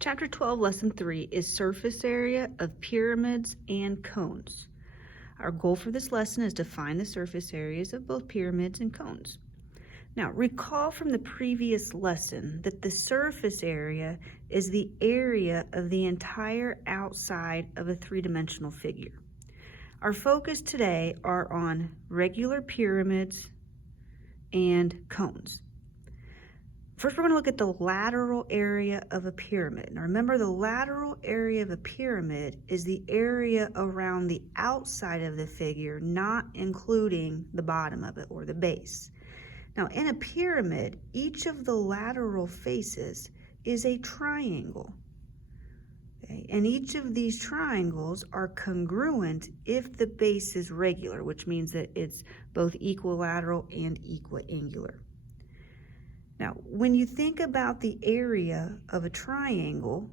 Chapter 12, Lesson 3 is surface area of pyramids and cones. Our goal for this lesson is to find the surface areas of both pyramids and cones. Now, recall from the previous lesson that the surface area is the area of the entire outside of a three-dimensional figure. Our focus today are on regular pyramids and cones. First, we're going to look at the lateral area of a pyramid. Now, remember, the lateral area of a pyramid is the area around the outside of the figure, not including the bottom of it or the base. Now, in a pyramid, each of the lateral faces is a triangle. Okay? And each of these triangles are congruent if the base is regular, which means that it's both equilateral and equiangular. Now, when you think about the area of a triangle,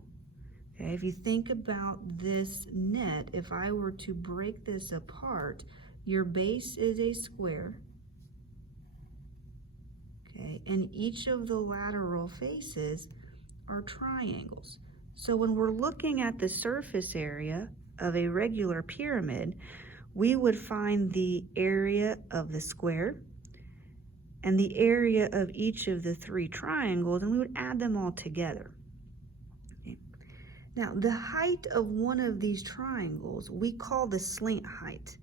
okay, if you think about this net, if I were to break this apart, your base is a square, okay, and each of the lateral faces are triangles. So when we're looking at the surface area of a regular pyramid, we would find the area of the square and the area of each of the three triangles, and we would add them all together. Okay. Now, the height of one of these triangles we call the slant height,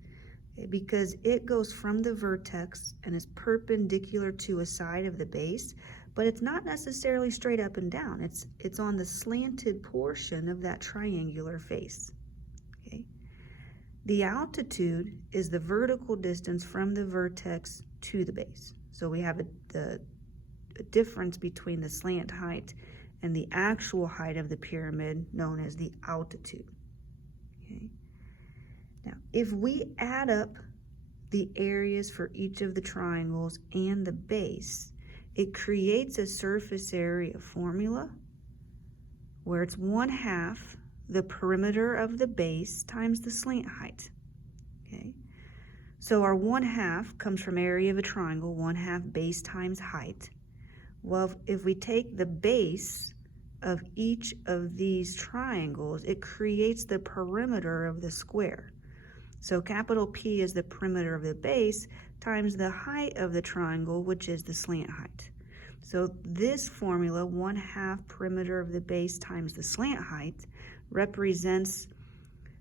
okay, because it goes from the vertex and is perpendicular to a side of the base, but it's not necessarily straight up and down. It's on the slanted portion of that triangular face. Okay. The altitude is the vertical distance from the vertex to the base. So we have a difference between the slant height and the actual height of the pyramid, known as the altitude. Okay. Now, if we add up the areas for each of the triangles and the base, it creates a surface area formula where it's 1/2 the perimeter of the base times the slant height. Okay. So our 1/2 comes from area of a triangle, 1/2 base times height. Well, if we take the base of each of these triangles, it creates the perimeter of the square. So capital P is the perimeter of the base times the height of the triangle, which is the slant height. So this formula, 1/2 perimeter of the base times the slant height, represents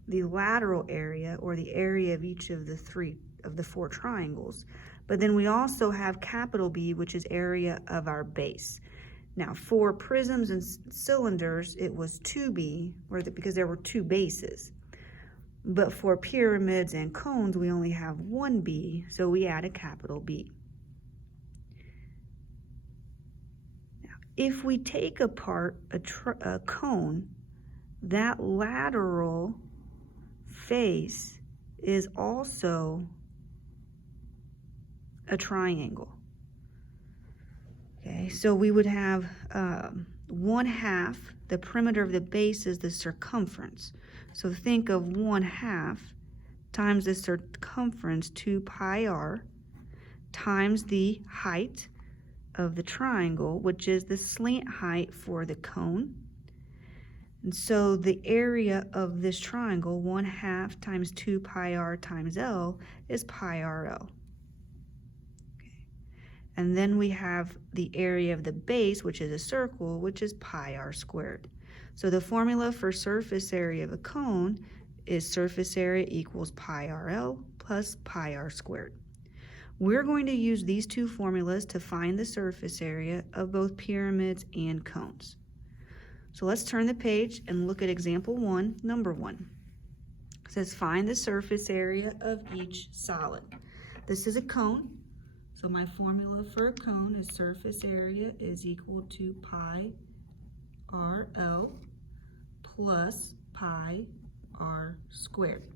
the lateral area, or the area of each of the four triangles. But then we also have capital B, which is area of our base. Now, for prisms and cylinders, it was 2B, because there were two bases. But for pyramids and cones, we only have 1B, so we add a capital B. Now, if we take apart a cone, that lateral face is also a triangle. Okay, so we would have 1/2, the perimeter of the base is the circumference. So think of 1/2 times the circumference, 2 pi r, times the height of the triangle, which is the slant height for the cone. And so the area of this triangle, 1/2 times 2 pi r times L, is pi RL. Okay. And then we have the area of the base, which is a circle, which is pi r squared. So the formula for surface area of a cone is surface area equals pi RL plus pi r squared. We're going to use these two formulas to find the surface area of both pyramids and cones. So let's turn the page and look at example 1, number 1. It says find the surface area of each solid. This is a cone, so my formula for a cone is surface area is equal to pi RL plus pi r squared.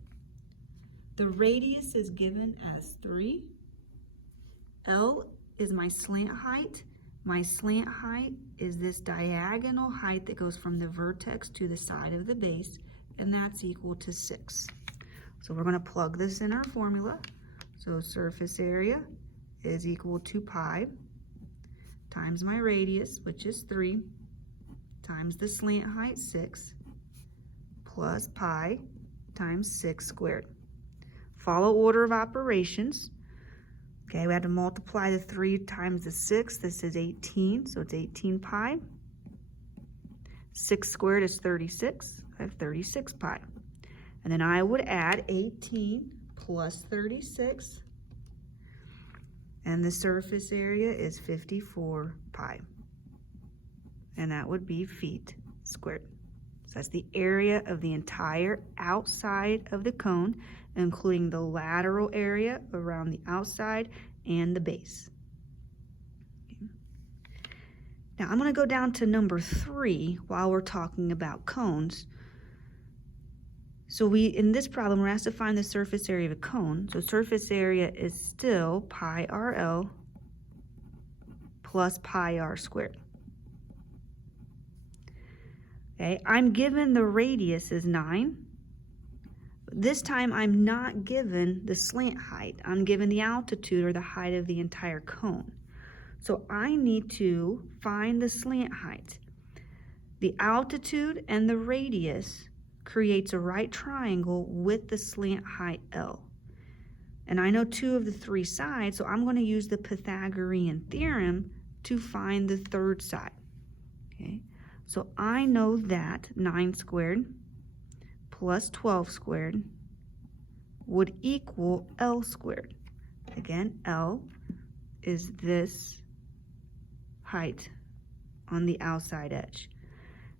The radius is given as 3. L is my slant height. My slant height is this diagonal height that goes from the vertex to the side of the base, and that's equal to 6. So we're going to plug this in our formula. So surface area is equal to pi times my radius, which is 3, times the slant height 6 plus pi times 6 squared. Follow order of operations. Okay, we have to multiply the 3 times the 6. This is 18, so it's 18 pi. 6 squared is 36. I have 36 pi. And then I would add 18 plus 36. And the surface area is 54 pi. And that would be feet squared. So that's the area of the entire outside of the cone, including the lateral area around the outside and the base. Okay. Now I'm going to go down to number 3 while we're talking about cones. So in this problem, we're asked to find the surface area of a cone. So surface area is still pi RL plus pi r squared. Okay, I'm given the radius is 9. This time I'm not given the slant height. I'm given the altitude or the height of the entire cone. So I need to find the slant height. The altitude and the radius creates a right triangle with the slant height L. And I know 2 of the 3 sides, so I'm going to use the Pythagorean theorem to find the third side. Okay, so I know that 9 squared plus 12 squared would equal L squared. Again, L is this height on the outside edge.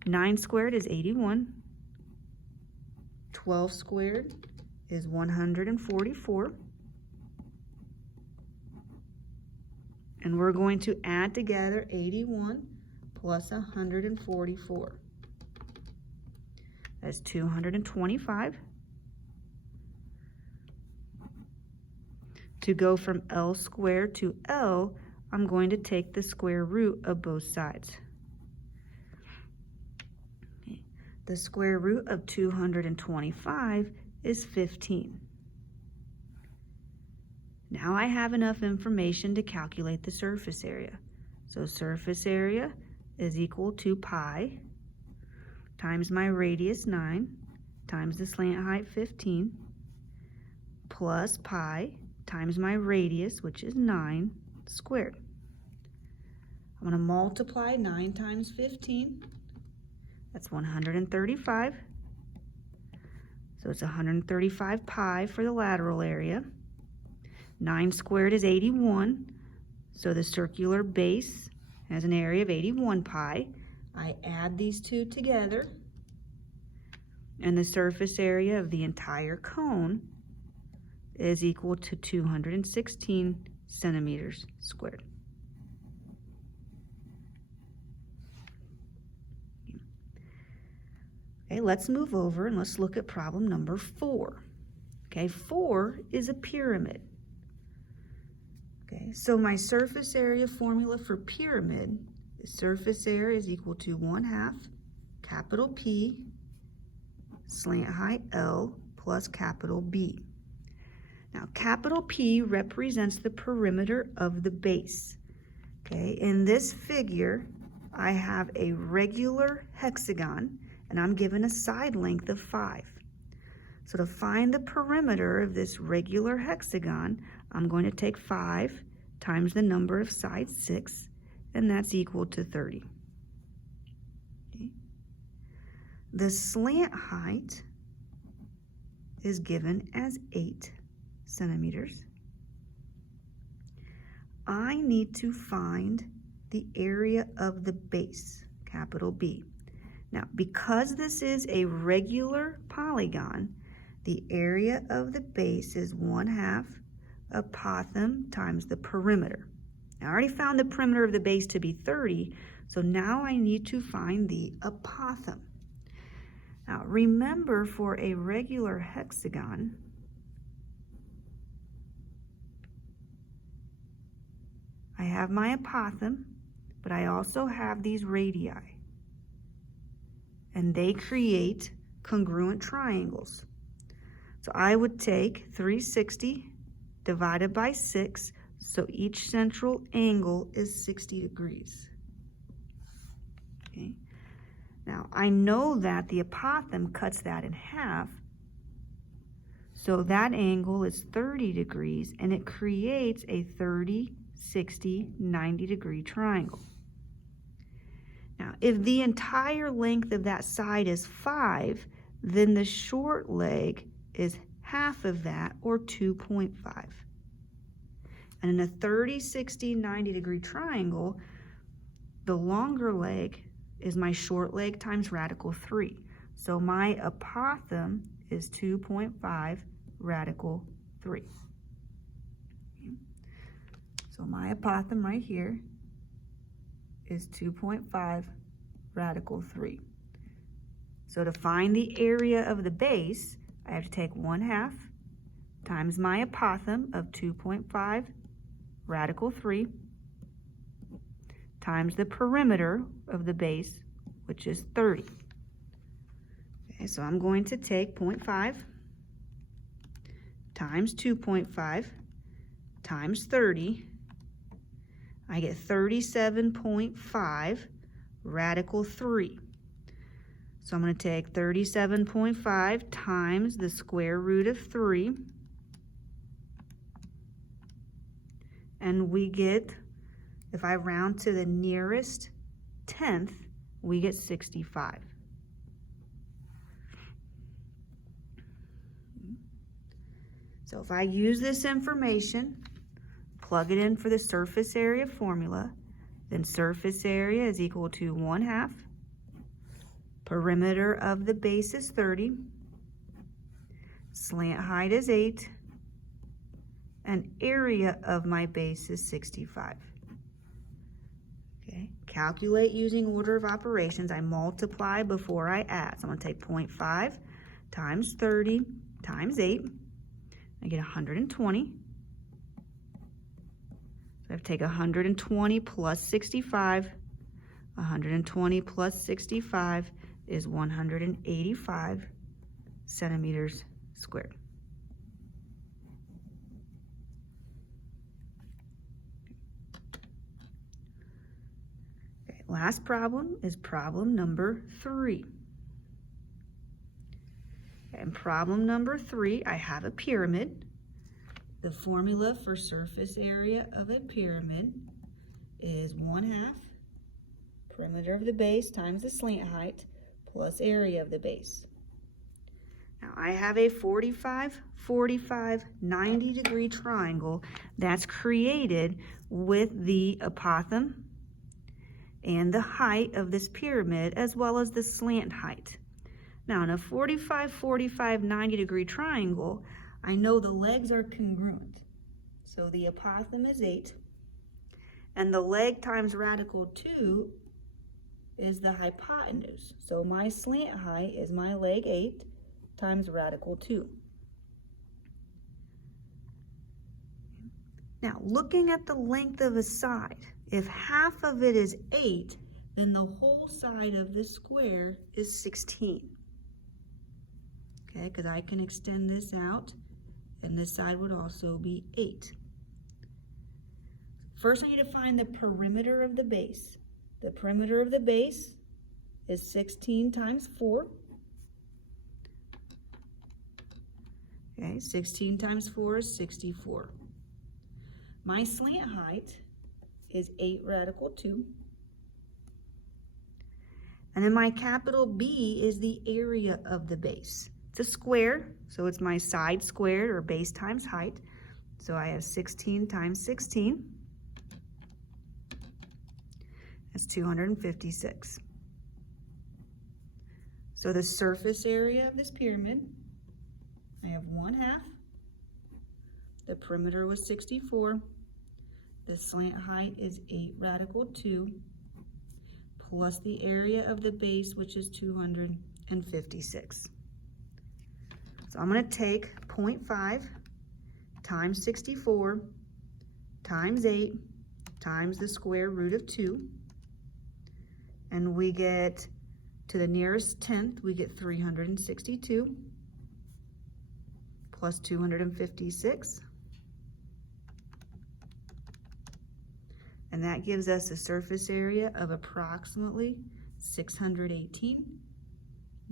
9 squared is 81. 12 squared is 144. And we're going to add together 81 plus 144. That's 225. To go from L squared to L, I'm going to take the square root of both sides. Okay. The square root of 225 is 15. Now I have enough information to calculate the surface area. So surface area is equal to pi times my radius 9 times the slant height 15 plus pi times my radius, which is 9 squared. I'm going to multiply 9 times 15. That's 135. So it's 135 pi for the lateral area. 9 squared is 81. So the circular base has an area of 81 pi. I add these two together, and the surface area of the entire cone is equal to 216 centimeters squared. Okay, let's move over and let's look at problem number 4. Okay, 4 is a pyramid. Okay, so my surface area formula for pyramid, the surface area is equal to 1/2 capital P slant height L plus capital B. Now, capital P represents the perimeter of the base. Okay, in this figure, I have a regular hexagon, and I'm given a side length of 5. So to find the perimeter of this regular hexagon, I'm going to take 5 times the number of sides, 6, and that's equal to 30. Okay. The slant height is given as 8 centimeters. I need to find the area of the base, capital B. Now, because this is a regular polygon, the area of the base is 1/2 apothem times the perimeter. Now, I already found the perimeter of the base to be 30, so now I need to find the apothem. Now, remember, for a regular hexagon, I have my apothem, but I also have these radii, and they create congruent triangles. So I would take 360 divided by 6, so each central angle is 60 degrees. Okay. Now, I know that the apothem cuts that in half, so that angle is 30 degrees, and it creates a 30, 60, 90 degree triangle. Now, if the entire length of that side is 5, then the short leg is half of that, or 2.5. And in a 30, 60, 90 degree triangle, the longer leg is my short leg times radical 3. So my apothem is 2.5 radical 3. So my apothem right here is 2.5 radical 3. So to find the area of the base, I have to take 1/2 times my apothem of 2.5 radical 3 times the perimeter of the base, which is 30. Okay, so I'm going to take 0.5 times 2.5 times 30. I get 37.5 radical 3. So I'm going to take 37.5 times the square root of 3. And we get, if I round to the nearest tenth, we get 65. So if I use this information, plug it in for the surface area formula, then surface area is equal to 1/2. Perimeter of the base is 30. Slant height is 8. And area of my base is 65. Okay, calculate using order of operations. I multiply before I add. So I'm going to take 0.5 times 30 times 8. I get 120. So I have to take 120 plus 65. 120 plus 65 is 185 centimeters squared. Okay, last problem is problem number 3. In problem number 3, I have a pyramid. The formula for surface area of a pyramid is 1/2 perimeter of the base times the slant height plus area of the base. Now I have a 45, 45, 90 degree triangle that's created with the apothem and the height of this pyramid as well as the slant height. Now in a 45, 45, 90 degree triangle, I know the legs are congruent. So the apothem is 8, and the leg times radical 2 is the hypotenuse. So my slant height is my leg 8 times radical 2. Now looking at the length of a side, if half of it is 8, then the whole side of the square is 16. Okay, because I can extend this out, and this side would also be 8. First, I need to find the perimeter of the base. The perimeter of the base is 16 times 4. Okay, 16 times 4 is 64. My slant height is 8 radical 2. And then my capital B is the area of the base. It's a square, so it's my side squared, or base times height. So I have 16 times 16. That's 256. So the surface area of this pyramid, I have 1/2. The perimeter was 64. The slant height is 8 radical 2 plus the area of the base, which is 256. So I'm going to take 0.5 times 64 times 8 times the square root of 2. And we get to the nearest tenth, we get 362 plus 256. And that gives us a surface area of approximately 618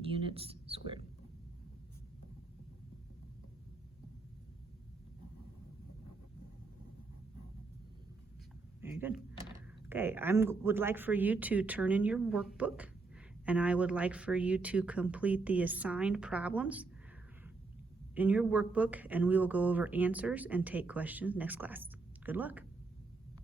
units squared. Very good. Okay, I would like for you to turn in your workbook, and I would like for you to complete the assigned problems in your workbook, and we will go over answers and take questions next class. Good luck.